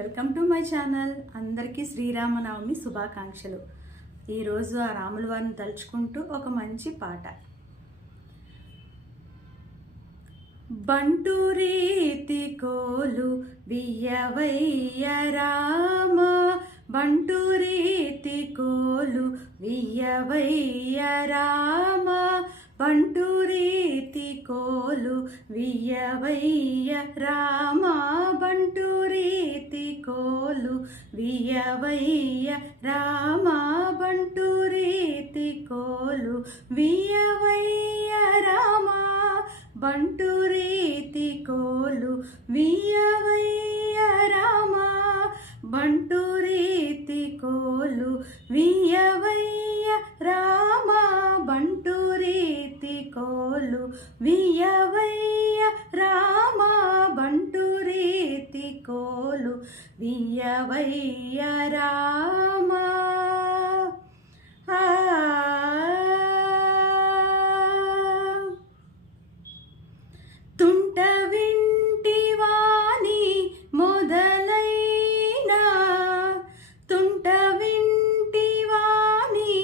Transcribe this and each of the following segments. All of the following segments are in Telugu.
Welcome to my channel. అందరికీ శ్రీరామనవమి శుభాకాంక్షలు. ఈరోజు ఆ రాముల వారిని తలుచుకుంటూ ఒక మంచి పాట. బంటు రీతి కోలు వియ్యవయ్య రామ, బంటు రీతి కోలు వియ్యవయ్య రామ, బంటు రీతి కోలు వియ్యవయ్య రామ, బంటు రీతి కోలు వియ్యవయ్య రామ, బంటు రీతి కోలు వియ్యవయ్య రామ, బంటు రీతి కోలు వియ్యవయ్య రామ, బంటు రీతి కోలు వియ్యవయ్య రామ, బంటు రీతి కోలు వియ్యవయ్య రామ, బంటు రీతి కోలు వియ్యవయ్య రామ. తుంట వింటివాని మొదలైనా, తుంట వింటివాని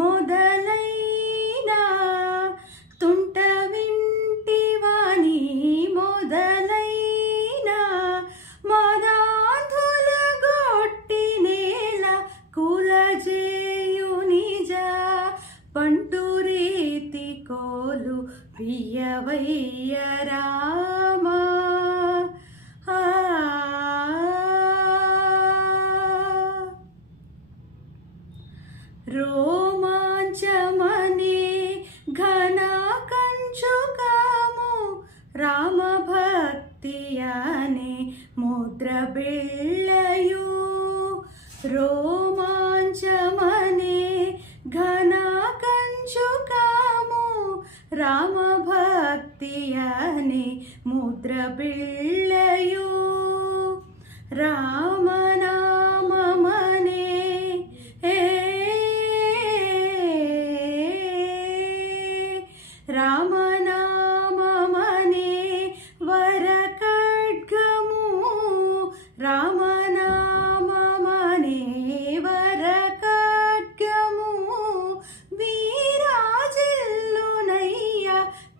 మొదలైనా, తుంట వింటివాని మొదలైనా, మదాంధుల గొట్టి నేల కులజేయు నిజ, బంటు రీతి కోలు వియ్యవయ్య రామ. రోమాంచమనే ఘన కంచుకము, రామ భక్తి అనే ముద్ర బిళ్ళయు, రోమాంచమనే ఘన కంచుకము, రామ భక్తి అనే ముద్ర బిళ్ళయు, రామనామమనే రామనామమనే వరఖడ్గము, రామనామమనే వరఖడ్గము, వీరాజిల్లునయ్య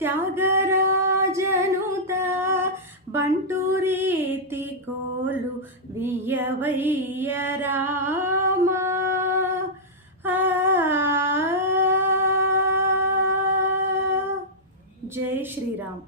త్యాగరాజనుత, బంటు రీతి కోలు వియ్యవయ్య రామ. జై శ్రీరామ్.